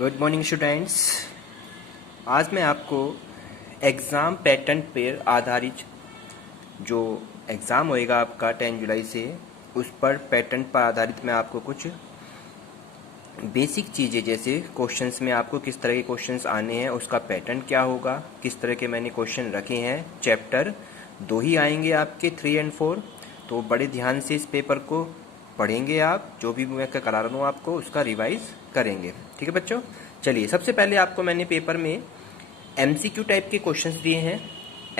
Good morning students. आज मैं आपको एग्ज़ाम पैटर्न पर आधारित जो एग्ज़ाम होएगा आपका 10 जुलाई से, उस पर पैटर्न पर आधारित मैं आपको कुछ बेसिक चीज़ें, जैसे क्वेश्चंस में आपको किस तरह के क्वेश्चंस आने हैं, उसका पैटर्न क्या होगा, किस तरह के मैंने क्वेश्चन रखे हैं। चैप्टर 2 ही आएंगे आपके 3 और 4, तो बड़े ध्यान से इस पेपर को पढ़ेंगे। आप जो भी मैं करा रहा हूँ आपको उसका रिवाइज करेंगे। ठीक है बच्चों, चलिए सबसे पहले आपको मैंने पेपर में MCQ टाइप के क्वेश्चंस दिए हैं।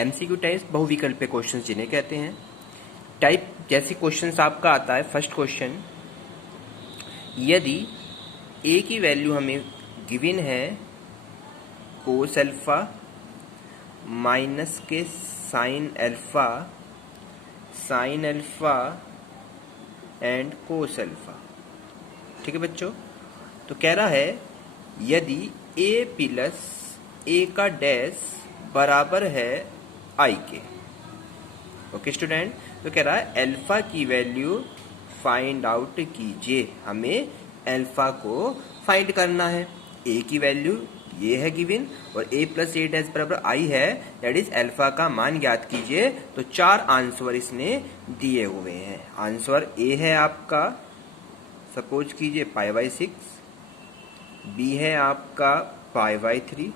MCQ टाइप बहुविकल्पीय क्वेश्चंस जिन्हें कहते हैं। टाइप जैसे क्वेश्चंस आपका आता है, फर्स्ट क्वेश्चन, यदि A की वैल्यू हमें गिवन है कोस अल्फा माइनस के sine alpha and cos alpha. ठीक है बच्चों, तो कह रहा है यदि a प्लस a का डैश बराबर है i के। ओके स्टूडेंट, तो कह रहा है अल्फा की वैल्यू फाइंड आउट कीजिए। हमें अल्फा को फाइंड करना है। a की वैल्यू ये है गिवन और a प्लस a डैश बराबर i है, दैट इज अल्फा का मान ज्ञात कीजिए। तो 4 आंसर इसने दिए हुए हैं। आंसर a है आपका, सपोज कीजिए π/6, b है आपका π/3,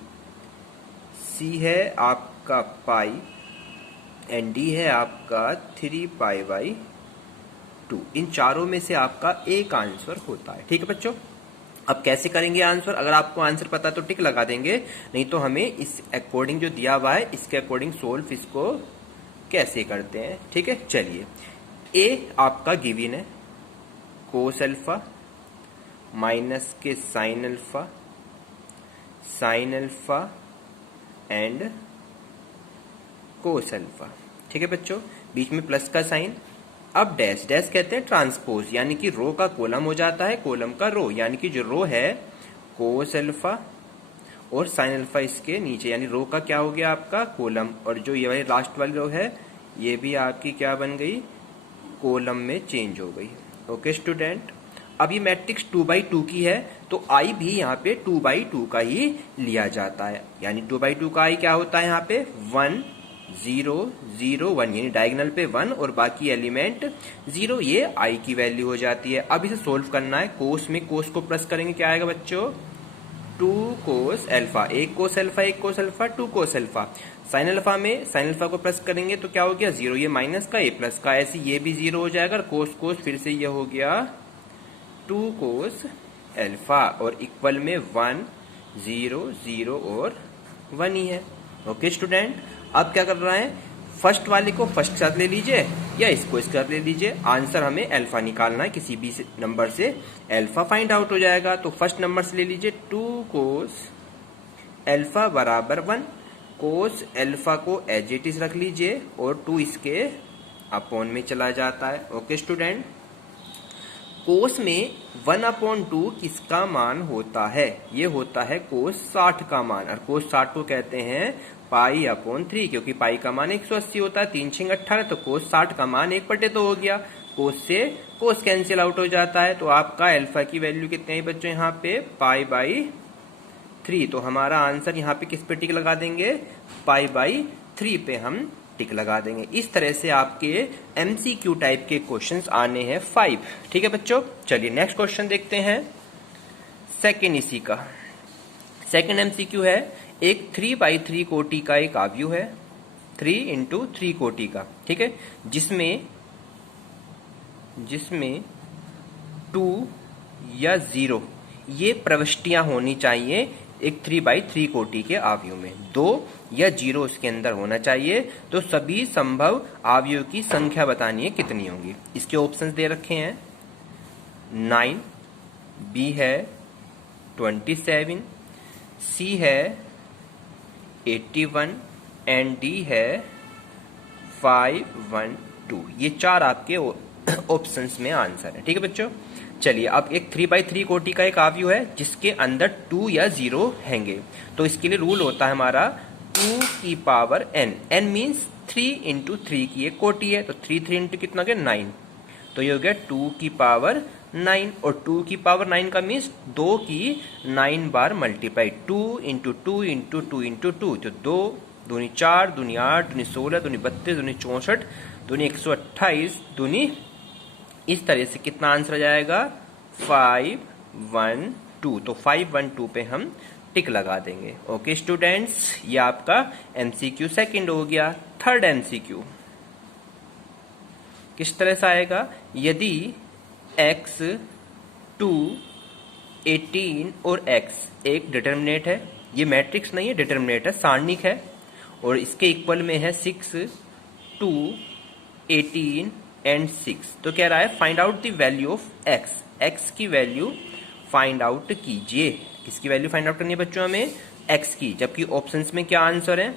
c है आपका पाई एंड d है आपका 3π/2। इन चारों में से आपका एक आंसर होता है। ठीक है बच्चों, अब कैसे करेंगे आंसर? अगर आपको आंसर पता तो टिक लगा देंगे, नहीं तो हमें इस अकॉर्डिंग जो दिया हुआ है इसके अकॉर्डिंग सोल्व इसको कैसे करते हैं। ठीक है, चलिए a आपका गिवन है कोस अल्फा माइनस के sine alpha and cos alpha. ठीक है बच्चों, बीच में प्लस का साइन। अब डैश कहते हैं ट्रांसपोज, यानी कि रो का कॉलम हो जाता है, कॉलम का रो, यानी कि जो रो है कोस अल्फा और साइन अल्फा इसके नीचे, यानी रो का क्या हो गया आपका कॉलम, और जो ये वाली लास्ट वाली रो है ये भी आपकी क्या बन गई, कॉलम में चेंज हो गई। ओके स्टूडेंट, अब ये मैट्रिक्स 2/2 की है, तो आई भी यहाँ पे 2/2 का ही लिया जाता है, यानी 2/2 का आई क्या होता है यहाँ पे 1 0 0 1, यानी डायगोनल पे 1 और बाकी एलिमेंट 0, ये आई की वैल्यू हो जाती है। अब इसे सोल्व करना है। कोस में कोस को प्लस करेंगे, क्या आएगा बच्चों 2 cos alpha, 1 cos alpha 2 cos alpha. Sine alpha में साइन अल्फा को प्लस करेंगे तो क्या हो गया 0, ये माइनस का ये प्लस का, ऐसे ये भी 0 हो जाएगा। कोस फिर से ये हो गया 2 कोस अल्फा और इक्वल में 1 0 0 और 1 ही है। ओके स्टूडेंट, अब क्या कर रहा है, फर्स्ट वाले को फर्स्ट के साथ ले लीजिए या इसको इसके साथ ले लीजिए। आंसर हमें अल्फा निकालना है, किसी भी नंबर से अल्फा फाइंड आउट हो जाएगा। तो फर्स्ट नंबर से ले लीजिए 2 कोस अल्फा बराबर 1। कोस अल्फा को एज इट इज रख लीजिए और 2 इसके अपॉन में चला जाता है। ओके स्टूडेंट, कोस में 1/2 किसका मान होता है, ये होता है कोस 60 का मान, और कोस 60 को कहते हैं π/3, क्योंकि पाई का मान 180 होता है, 3 6 18, तो कोस 60 का मान 1/2 हो गया। कोस से कोस कैंसिल आउट हो जाता है, तो आपका अल्फा की वैल्यू कितने है बच्चों यहाँ पे π/3। तो हमारा आंसर यहाँ पे किस पे टिक लगा देंगे, π/3 पे हम टिक लगा देंगे। इस तरह से आपके MCQ टाइप के क्वेश्चंस आने हैं 5। ठीक है बच्चों, चलिए नेक्स्ट क्वेश्चन देखते हैं। सेकंड इसी का सेकंड MCQ है, एक 3/3 कोटि का एक आव्यूह है, 3 × 3 कोटि का। ठीक है, जिसमें 2 या 0 ये प्रविष्टियां होनी चाहिए एक 3/3 कोटि के आव्यूह में, 2 या 0 उसके अंदर होना चाहिए। तो सभी संभव आव्यूह की संख्या बतानी है कितनी होंगी। इसके ऑप्शंस दे रखे हैं 9, B है 27, C है 81 एंड D है 512। ये 4 आपके ऑप्शंस में आंसर है। ठीक है बच्चों, चलिए अब एक 3/3 कोटि का एक आव्यूह है जिसके अंदर 2 या 0 हैंगे, तो इसके लिए रूल होता है हमारा 2 की पावर n। n मीन्स 3 × 3 की एक कोटि है, तो 3 3 इंटू कितना हो गया 9, तो ये हो गया 2 की पावर 9 और 2 की पावर 9 का मीन्स 2 की 9 बार मल्टीप्लाई 2 इंटू 2 इंटू 2 इंटू 2 तो 2 दूनी 4 दूनी 8 दूनी 16 दूनी 32 दूनी 64 दूनी 128 दूनी इस तरह से कितना आंसर आ जाएगा 512 तो 512 पे हम टिक लगा देंगे। ओके स्टूडेंट्स, ये आपका एमसीक्यू सेकंड हो गया। थर्ड एमसीक्यू किस तरह से आएगा, यदि x 2 18 और x एक डिटर्मिनेट है, ये मैट्रिक्स नहीं है डिटर्मिनेट है, सारणिक है और इसके इक्वल में है 6 2 18 एंड 6, तो कह रहा है find out the value of x, x की वैल्यू फाइंड आउट कीजिए। किसकी वैल्यू फाइंड आउट करनी है बच्चों हमें, x की, जबकि ऑप्शंस में क्या आंसर है,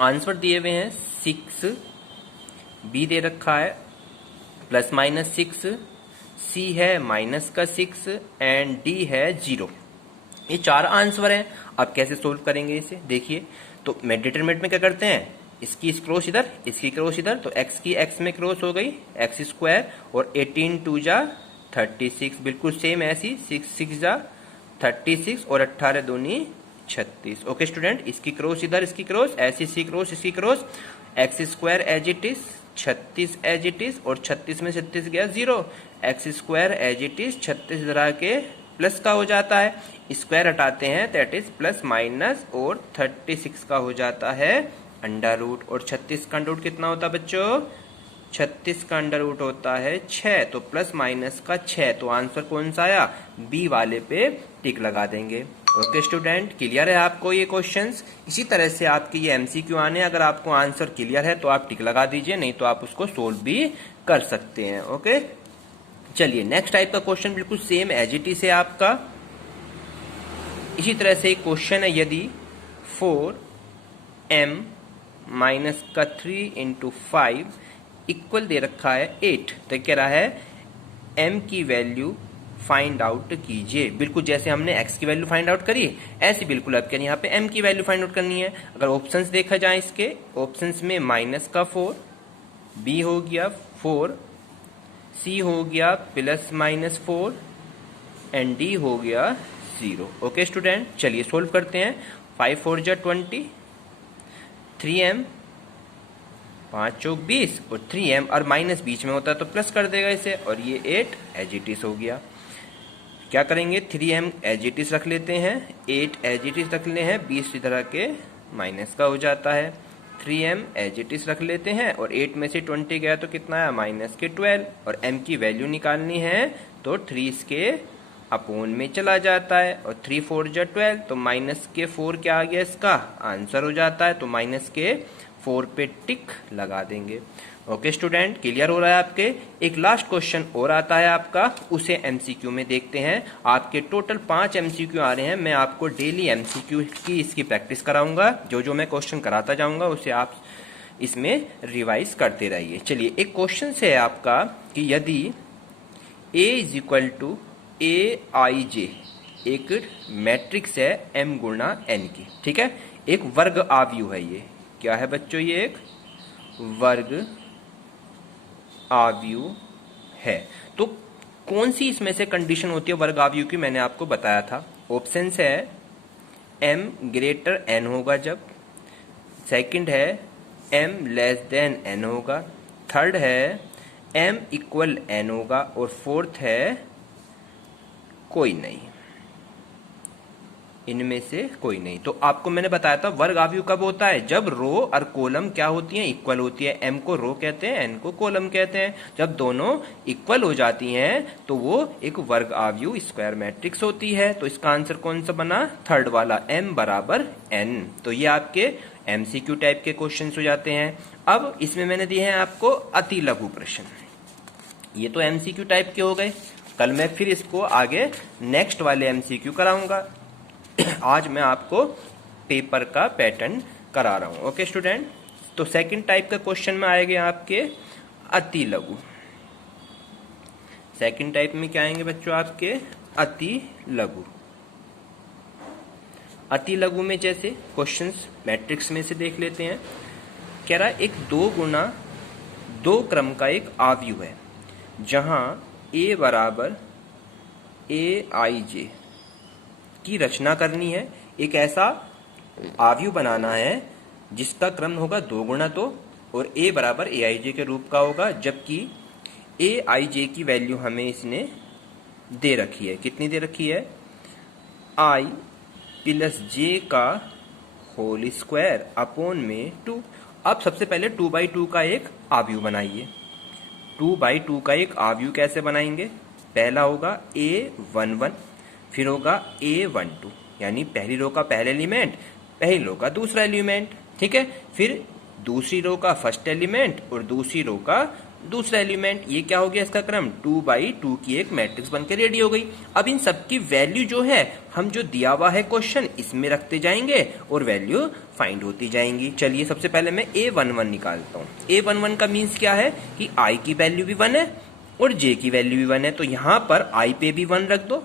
आंसर दिए हुए हैं 6, b दे रखा है प्लस माइनस 6, c है माइनस का 6 एंड d है 0। ये चार आंसर हैं। अब कैसे सोल्व करेंगे इसे, देखिए तो मैं डिटरमिनेंट में क्या करते हैं, इसकी क्रॉस इधर इसकी क्रॉस इधर, तो x की x में क्रॉस हो गई x स्क्वायर और 18 2 जा 36, बिल्कुल सेम ऐसी 6 6 जा 36 और 18 दूनी 36। ओके स्टूडेंट, इसकी क्रॉस इधर इसकी क्रॉस ऐसी सी क्रॉस इसकी cross, X square as it is 36 as it is और 36 में 36 गया 0, X square as it is 36 इधर आके प्लस का हो जाता है, स्क्वायर हटाते हैं दैट इज प्लस माइनस और 36 का हो जाता है अंडर रूट, और 36 का अंडर रूट कितना होता है बच्चों, 36 का अंडर रूट होता है 6, तो प्लस माइनस का 6, तो आंसर कौन सा आया, बी वाले पे टिक लगा देंगे। ओके स्टूडेंट, क्लियर है आपको ये क्वेश्चंस। इसी तरह से आपके ये एमसीक्यू आने, अगर आपको आंसर क्लियर है तो आप टिक लगा दीजिए, नहीं तो आप उसको सोल्व भी कर सकते हैं। ओके चलिए नेक्स्ट टाइप का क्वेश्चन बिल्कुल सेम एज इट इज है आपका। इसी तरह से एक क्वेश्चन है, यदि 4m माइनस का 3 इंटू 5 इक्वल दे रखा है 8, तो कह रहा है m की वैल्यू फाइंड आउट कीजिए। बिल्कुल जैसे हमने x की वैल्यू फाइंड आउट करी ऐसी बिल्कुल अब यहाँ पे m की वैल्यू फाइंड आउट करनी है। अगर ऑप्शंस देखा जाए, इसके ऑप्शंस में माइनस का 4, b हो गया 4, c हो गया प्लस माइनस 4 एंड d हो गया 0। ओके स्टूडेंट, चलिए सोल्व करते हैं। 5 4 जा 20, 3m 5 चौक 20 और 3m और माइनस बीच में होता है तो प्लस कर देगा इसे, और ये 8 एज इट इज हो गया। क्या करेंगे, 3m एज इट इज रख लेते हैं, 8 एज इट इज रख ले हैं, 20 इधर के माइनस का हो जाता है, 3m एज इट इज रख लेते हैं और 8 में से 20 गया तो कितना आया माइनस के 12, और m की वैल्यू निकालनी है तो 3 इसके अपोन में चला जाता है, और 3 4 जा 12, तो माइनस के 4 क्या आ गया इसका आंसर हो जाता है, तो माइनस के 4 पे टिक लगा देंगे। ओके स्टूडेंट, क्लियर हो रहा है आपके। एक लास्ट क्वेश्चन और आता है आपका, उसे एमसीक्यू में देखते हैं। आपके टोटल 5 एमसीक्यू आ रहे हैं, मैं आपको डेली एमसीक्यू की इसकी प्रैक्टिस कराऊंगा, जो जो मैं क्वेश्चन कराता जाऊंगा उसे आप इसमें रिवाइज करते रहिए। चलिए एक क्वेश्चन से है आपका कि यदि a is equal to aij एक मैट्रिक्स है m गुणा n की, ठीक है, एक वर्ग आव्यूह है, ये क्या है बच्चों, ये एक वर्ग आव्यूह है। तो कौन सी इसमें से कंडीशन होती है वर्ग आव्यूह की, मैंने आपको बताया था। ऑप्शंस है m ग्रेटर n होगा जब, सेकंड है m लेस देन n होगा, थर्ड है m इक्वल n होगा, और फोर्थ है कोई नहीं, इनमें से कोई नहीं। तो आपको मैंने बताया था वर्ग आव्यूह कब होता है, जब रो और कॉलम क्या होती हैं, इक्वल होती है। m को रो कहते हैं, n को कॉलम कहते हैं। जब दोनों इक्वल हो जाती हैं तो वो एक वर्ग आव्यूह स्क्वायर मैट्रिक्स होती है। तो इसका आंसर कौन सा बना, थर्ड वाला, m बराबर n। तो ये आपके एमसीक्यू टाइप के क्वेश्चन हो जाते हैं। अब इसमें मैंने दिए हैं आपको अति लघु प्रश्न, ये तो एमसीक्यू टाइप के हो गए। कल मैं फिर इसको आगे नेक्स्ट वाले एमसीक्यू कराऊंगा। आज मैं आपको पेपर का पैटर्न करा रहा हूं। ओके स्टूडेंट, तो सेकंड टाइप का क्वेश्चन में आएंगे आपके अति लघु। सेकंड टाइप में क्या आएंगे बच्चों आपके अति लघु। अति लघु में जैसे क्वेश्चंस मैट्रिक्स में से देख लेते हैं। कह रहा है एक 2 गुना 2 क्रम का एक आव्यूह है, जहां a बराबर ए आई जे की रचना करनी है। एक ऐसा आव्यूह बनाना है जिसका क्रम होगा 2 गुणा 2 और a बराबर ए आई जे के रूप का होगा, जबकि ए आई जे की वैल्यू हमें इसने दे रखी है। कितनी दे रखी है? i प्लस जे का होल स्क्वायर अपॉन में 2। अब सबसे पहले 2/2 का एक आव्यूह बनाइए। 2/2 का एक आव्यूह कैसे बनाएंगे? पहला होगा a11, फिर होगा a12, यानी पहली रो का पहला एलिमेंट, पहली रो का दूसरा एलिमेंट, ठीक है। फिर दूसरी रो का फर्स्ट एलिमेंट और दूसरी रो का दूसरा एलिमेंट। ये क्या हो गया इसका क्रम? 2/2 की एक मैट्रिक्स बनकर रेडी हो गई। अब इन सबकी वैल्यू जो है हम जो दिया हुआ है क्वेश्चन इसमें रखते जाएंगे और वैल्यू फाइंड होती जाएंगी। चलिए सबसे पहले मैं a11 निकालता हूँ। a11 का मीन्स क्या है कि i की वैल्यू भी 1 है और j की वैल्यू भी 1 है, तो यहाँ पर i पे भी 1 रख दो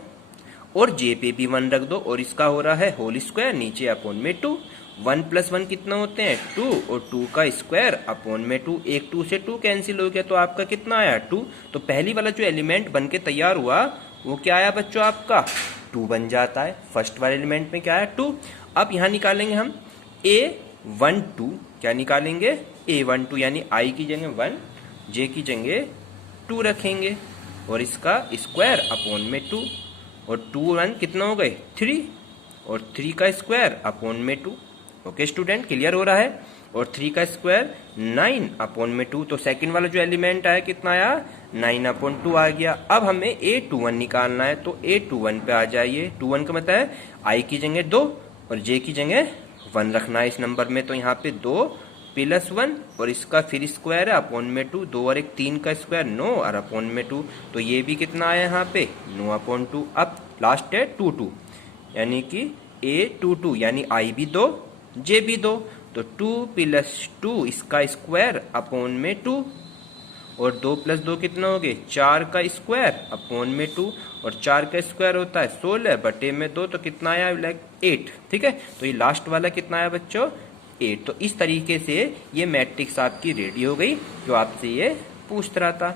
और j पे भी 1 रख दो और इसका हो रहा है होल स्क्वायर नीचे अपॉन में 2। 1 + 1 कितना होते हैं? 2 और 2 का स्क्वायर अपॉन में 2। एक 2 से 2 कैंसिल हो गया तो आपका कितना आया? 2। तो पहली वाला जो एलिमेंट बन के तैयार हुआ वो क्या आया बच्चों? आपका 2 बन जाता है। फर्स्ट वाले एलिमेंट में क्या आया? 2। अब यहाँ निकालेंगे हम a12। क्या निकालेंगे? a12 यानी i की जगह 1, j की जगह 2 रखेंगे और इसका स्क्वायर अपॉन में 2 और 2 1 कितना हो गए? 3 और 3 का स्क्वायर अपॉन में 2। ओके स्टूडेंट, क्लियर हो रहा है? और 3 का स्क्वायर 9 अपॉन में 2। तो सेकंड वाला जो एलिमेंट आया कितना आया? 9/2 आ गया। अब हमें a21 निकालना है, तो a21 पे आ जाइए। 21 का मतलब है i की जगह 2 और j की जगह 1 रखना है इस नंबर में, तो यहाँ पे 2 + 1 और इसका फिर स्क्वायर है अपॉन में 2। 2 और 1 3 का स्क्वायर 9 और अपॉन में 2, तो ये भी कितना आया यहाँ पे? 9/2। अब लास्ट है 2 यानी कि a22 यानी i भी 2 j भी 2, तो 2 + 2 इसका स्क्वायर अपॉन में 2 और 2 + 2 कितना हो गए? 4 का स्क्वायर अपॉन में 2 और 4 का स्क्वायर होता है 16/2, तो कितना आया? 8। ठीक है, तो ये लास्ट वाला कितना आया बच्चों? 8। तो इस तरीके से ये मैट्रिक्स आपकी रेडी हो गई जो आपसे ये पूछ रहा था।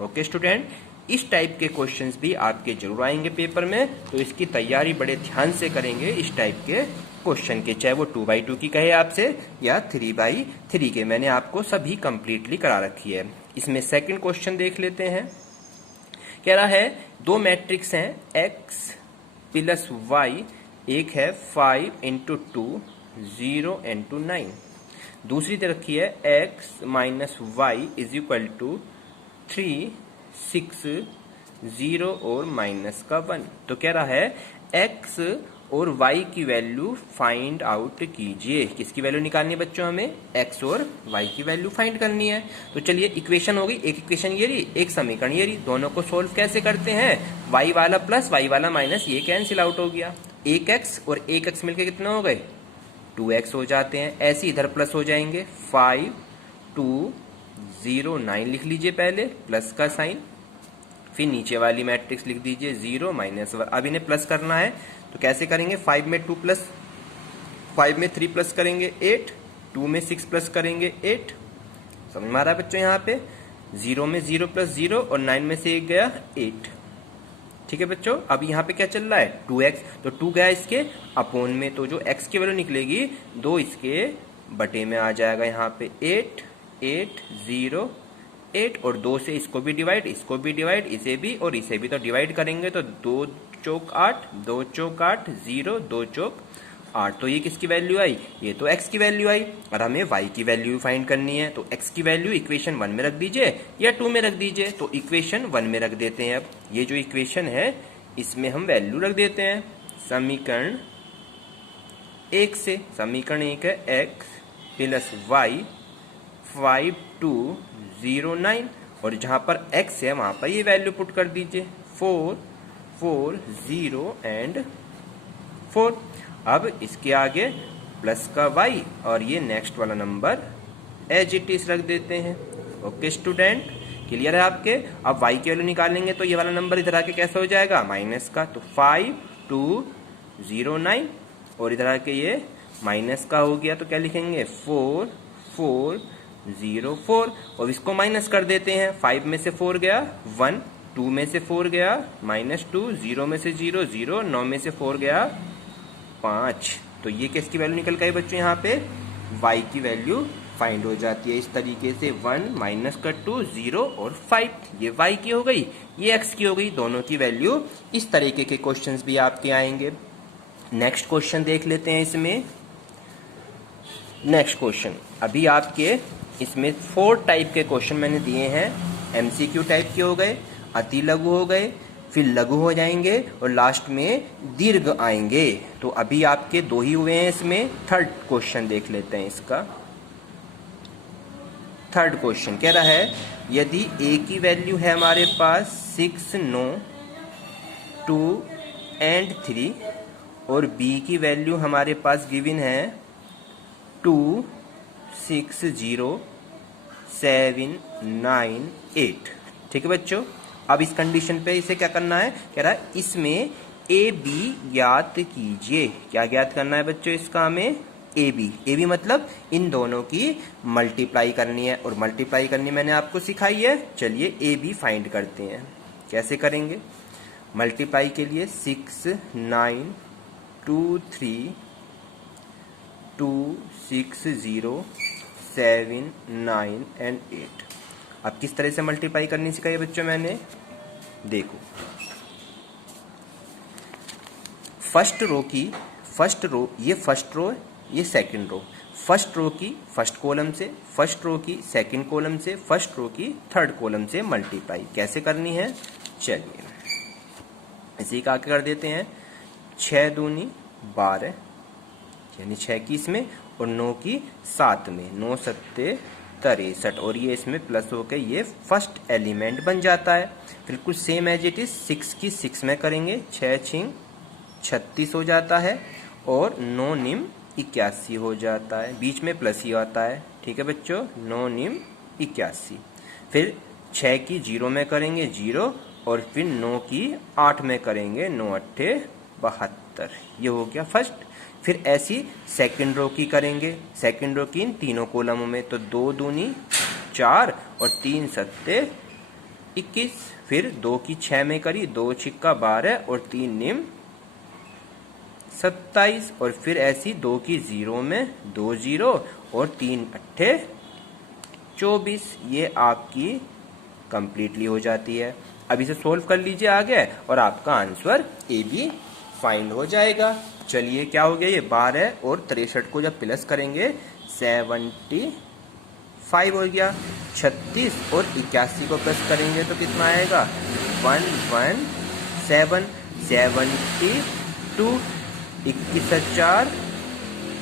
ओके स्टूडेंट, इस टाइप के क्वेश्चंस भी आपके जरूर आएंगे पेपर में, तो इसकी तैयारी बड़े ध्यान से करेंगे इस टाइप के क्वेश्चन के, चाहे वो 2/2 की कहे आपसे या 3/3 के। मैंने आपको सभी कंप्लीटली करा रखी है। इसमें सेकंड क्वेश्चन देख लेते हैं। कह रहा है 2 मैट्रिक्स हैं x + y, एक है 5 × 2 0 × 9, दूसरी दे रखी है x - y = 3 6 0 और -1। तो कह रहा है x और y की वैल्यू फाइंड आउट कीजिए। किसकी वैल्यू निकालनी है बच्चों? हमें x और y की वैल्यू फाइंड करनी है। तो चलिए इक्वेशन हो गई, एक इक्वेशन ये रही, एक समीकरण ये रही। दोनों को सोल्व कैसे करते हैं? y वाला प्लस y वाला माइनस, ये कैंसिल आउट हो गया। एक x और एक x मिलके कितना हो गए? 2x हो जाते हैं। ऐसे इधर प्लस हो जाएंगे। 5 2 0 9 लिख लीजिए पहले, प्लस का साइन, फिर नीचे वाली मैट्रिक्स लिख दीजिए 0 -1। अब इन्हें प्लस करना है तो कैसे करेंगे? 5 में 2 प्लस, 5 में 3 प्लस करेंगे 8, 2 में 6 प्लस करेंगे 8। समझ में आ रहा है बच्चों? यहाँ पे 0 में 0 + 0 और 9 में से 1 गया 8। ठीक है बच्चों, अब यहाँ पे क्या चल रहा है? 2x, तो 2 गया इसके अपॉन में, तो जो x की वैल्यू निकलेगी 2 इसके बटे में आ जाएगा। यहाँ पे 8 8 0 8 और 2 से इसको भी डिवाइड, इसको भी डिवाइड, इसे भी और इसे भी, तो डिवाइड करेंगे तो 2 चौक 8, 2 चौक 8 0, 2 चौक 8। तो ये किसकी वैल्यू आई? ये तो x की वैल्यू आई। और हमें y की वैल्यू फाइंड करनी है, तो x की वैल्यू इक्वेशन 1 में रख दीजिए या 2 में रख दीजिए। तो इक्वेशन 1 में रख देते हैं। अब ये जो इक्वेशन है इसमें हम वैल्यू रख देते हैं समीकरण 1 से। समीकरण 1 है x + y 5 2 0 9, और जहां पर x है वहां पर ये वैल्यू पुट कर दीजिए 4 4 0 एंड 4। अब इसके आगे प्लस का y और ये नेक्स्ट वाला नंबर एज इट इज रख देते हैं। ओके स्टूडेंट, क्लियर है आपके? अब y की वैल्यू निकालेंगे तो ये वाला नंबर इधर आके कैसे हो जाएगा? माइनस का, तो 5 2 0 9 और इधर आके ये माइनस का हो गया, तो क्या लिखेंगे? 4 4 0 4 और इसको माइनस कर देते हैं। 5 में से 4 गया 1 2 में से 4 गया -2, 0 में से 0 0, 9 में से 4 गया 5। तो ये किसकी वैल्यू निकल गई बच्चों, यहाँ पे y की वैल्यू फाइंड हो जाती है इस तरीके से 1 -2 0 और 5। ये y की हो गई, ये x की हो गई, दोनों की वैल्यू। इस तरीके के क्वेश्चंस भी आपके आएंगे। नेक्स्ट क्वेश्चन देख लेते हैं इसमें। नेक्स्ट क्वेश्चन अभी आपके इसमें 4 टाइप के क्वेश्चन मैंने दिए हैं। MCQ टाइप के हो गए, अति लघु हो गए, फिर लघु हो जाएंगे और लास्ट में दीर्घ आएंगे। तो अभी आपके 2 ही हुए हैं इसमें। थर्ड क्वेश्चन देख लेते हैं इसका। थर्ड क्वेश्चन कह रहा है यदि a की वैल्यू है हमारे पास 6 9 2 एंड 3 और b की वैल्यू हमारे पास गिवन है 2 6 0 7 9 8। ठीक है बच्चों, अब इस कंडीशन पे इसे क्या करना है, कह रहा है इसमें ए बी ज्ञात कीजिए। क्या ज्ञात करना है बच्चों, इसका हमें ए बी मतलब इन दोनों की मल्टीप्लाई करनी है, और मल्टीप्लाई करनी मैंने आपको सिखाई है। चलिए ए बी फाइंड करते हैं। कैसे करेंगे मल्टीप्लाई के लिए, 6 9 2 3 2 6 0 7 9 एंड 8। अब किस तरह से मल्टीप्लाई करनी सिखाई बच्चों मैंने, देखो फर्स्ट रो ये फर्स्ट रो, ये सेकंड रो। फर्स्ट रो की फर्स्ट कॉलम से, फर्स्ट रो की सेकंड कॉलम से, फर्स्ट रो की थर्ड कॉलम से मल्टीप्लाई कैसे करनी है, चलिए इसी का आगे कर देते हैं। 6 दूनी 12 यानी 6 की इसमें और 9 की 7 में, 9 7 63, और ये इसमें प्लस होकर ये फर्स्ट एलिमेंट बन जाता है। बिल्कुल सेम एज इट इज 6 की 6 में करेंगे, 6 6 36 हो जाता है और 9 निम 81 हो जाता है, बीच में प्लस ही आता है। ठीक है बच्चों, 9 निम 81। फिर 6 की 0 में करेंगे 0 और फिर 9 की 8 में करेंगे 9 8 72। ये हो गया फर्स्ट। फिर ऐसी सेकंड रो की करेंगे, सेकंड रो की इन तीनों कॉलमों में, तो 2 दूनी 4 और 3 7 21। फिर 2 की 6 में करी, 2 छिक्का 12 और 3 निम 27। और फिर ऐसी 2 की 0 में 2 0 और 3 8 24। ये आपकी कंप्लीटली हो जाती है। अब इसे सोल्व कर लीजिए आगे और आपका आंसर ए बी फाइंड हो जाएगा। चलिए क्या हो गया, ये 12 और 63 को जब प्लस करेंगे 75 हो गया। 36 और 81 को प्लस करेंगे तो कितना आएगा, 117 72 21 4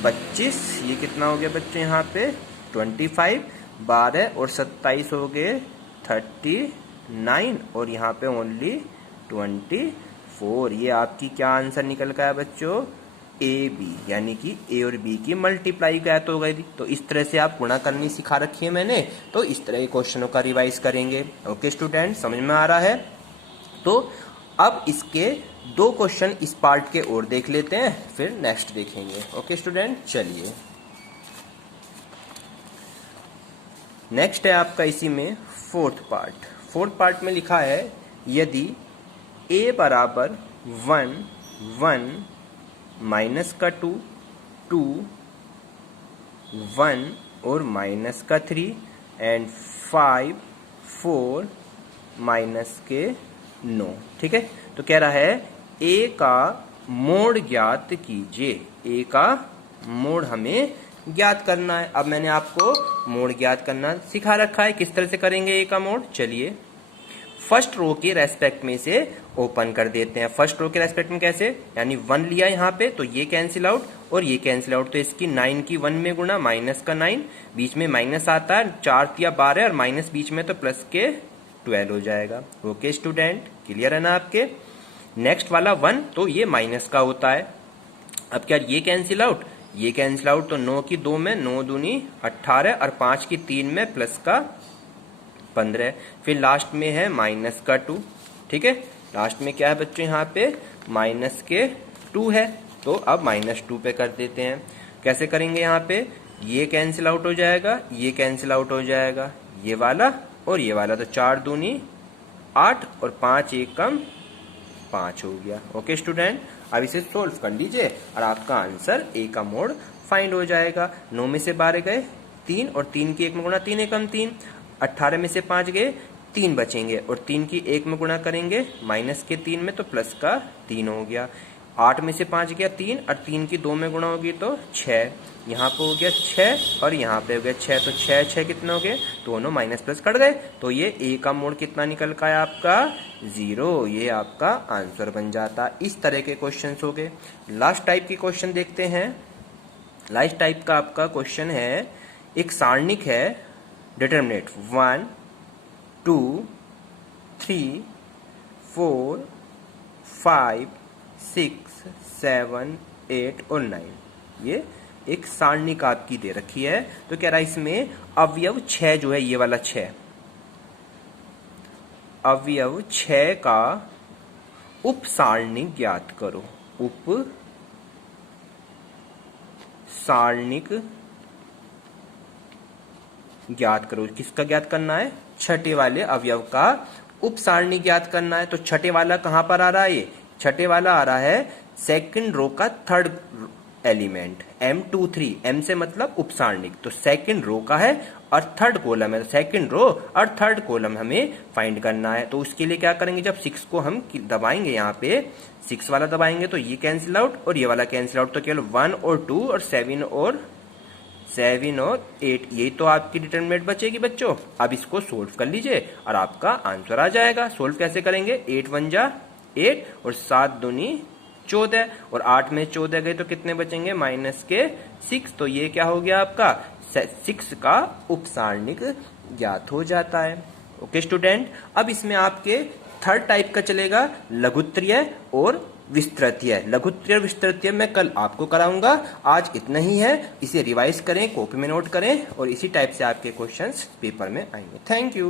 25। ये कितना हो गया बच्चे यहाँ पे 25। 12 और 27 हो गए 39 और यहाँ पे ओनली 24। ये आपकी क्या आंसर निकल गया बच्चों, ए बी, यानी कि ए और बी की मल्टीप्लाई ज्ञात हो गई। तो इस तरह से आप गुणा करनी सिखा रखी है मैंने, तो इस तरह के क्वेश्चनों का रिवाइज करेंगे। ओके स्टूडेंट, समझ में आ रहा है। तो अब इसके 2 क्वेश्चन इस पार्ट के और देख लेते हैं, फिर नेक्स्ट देखेंगे। ओके स्टूडेंट, चलिए नेक्स्ट है आपका इसी में फोर्थ पार्ट। फोर्थ पार्ट में लिखा है यदि a बराबर 1 1 माइनस का 2 2 1 और माइनस का 3 एंड 5 4 माइनस के 9। ठीक है, तो कह रहा है a का मोड ज्ञात कीजिए। a का मोड हमें ज्ञात करना है। अब मैंने आपको मोड ज्ञात करना सिखा रखा है, किस तरह से करेंगे a का मोड। चलिए फर्स्ट रो के रेस्पेक्ट में से ओपन कर देते हैं। फर्स्ट रो के रेस्पेक्ट में कैसे, यानी 1 लिया यहाँ पे तो ये कैंसिल आउट और ये कैंसिल आउट, तो इसकी 9 की 1 में गुणा, माइनस का 9, बीच में माइनस आता है, 4 या 12 और माइनस बीच में तो प्लस के 12 हो जाएगा। ओके स्टूडेंट, क्लियर है ना आपके। नेक्स्ट वाला 1 तो ये माइनस का होता है। अब क्या ये कैंसिल आउट, ये कैंसिल आउट, तो 9 की 2 में 9 दूनी 18 और 5 की 3 में प्लस का 15। फिर लास्ट में है माइनस का 2। ठीक है, लास्ट में क्या है बच्चों, यहाँ पे माइनस के 2 है, तो अब -2 पे कर देते हैं। कैसे करेंगे, यहाँ पे ये कैंसिल आउट हो जाएगा, ये कैंसिल आउट हो जाएगा, ये वाला और ये वाला, तो 4 दूनी 8 और 5 एकम 5 हो गया। ओके स्टूडेंट, अब इसे सोल्व कर लीजिए और आपका आंसर ए का मोड फाइंड हो जाएगा। 9 में से 12 गए 3 और 3 की 1 में गुणा 3 एकम 3। 18 में से 5 गए 3 बचेंगे और 3 की 1 में गुणा करेंगे माइनस के 3 में तो प्लस का 3 हो गया। 8 में से 5 गया 3 और 3 की 2 में गुणा होगी तो 6। यहाँ पे हो गया 6 और यहाँ पे हो गया 6, तो 6 6 कितने हो गए, दोनों माइनस प्लस कट गए, तो ये ए का मोड कितना निकल का है आपका 0। ये आपका आंसर बन जाता। इस तरह के क्वेश्चन हो गए। लास्ट टाइप की क्वेश्चन देखते हैं। लास्ट टाइप का आपका क्वेश्चन है, एक सारणिक है, डिटरमिनेट 1 2 3 4 5 6 7 8 और 9। ये एक सारणिक आपकी दे रखी है। तो कह रहा है इसमें अवयव 6 जो है, ये वाला 6 अवयव 6 का उप सारणिक ज्ञात करो। उप सारणिक ज्ञात करो। किसका ज्ञात करना है, छठे वाले अवयव का उप सारणिक ज्ञात करना है। तो छठे वाला कहां पर आ रहा है, ये छठे वाला आ रहा है सेकंड रो का थर्ड एलिमेंट M23। M से मतलब उप सारणिक, तो सेकंड रो का है और थर्ड कॉलम है, तो सेकंड रो और थर्ड कॉलम हमें फाइंड करना है। तो उसके लिए क्या करेंगे, जब 6 को हम दबाएंगे, यहाँ पे 6 वाला दबाएंगे तो ये कैंसिल आउट और ये वाला कैंसिल आउट, तो केवल 1 और 2 और 7 और 8, यही तो आपकी डिटरमिनेंट बचेगी बच्चों। अब इसको सोल्व कर लीजिए और आपका आंसर आ जाएगा। सोल्व कैसे करेंगे, 8 1 जा 8 और 7 दूनी 14 और 8 में 14 गए तो कितने बचेंगे, माइनस के 6। तो ये क्या हो गया आपका 6 का उप सारणिक ज्ञात हो जाता है। ओके स्टूडेंट, अब इसमें आपके थर्ड टाइप का चलेगा, लघुत्तरीय और विस्तृतीय। लघुत्तरीय और विस्तृतीय मैं कल आपको कराऊंगा। आज इतना ही है, इसे रिवाइज करें, कॉपी में नोट करें और इसी टाइप से आपके क्वेश्चंस पेपर में आएंगे। Thank you.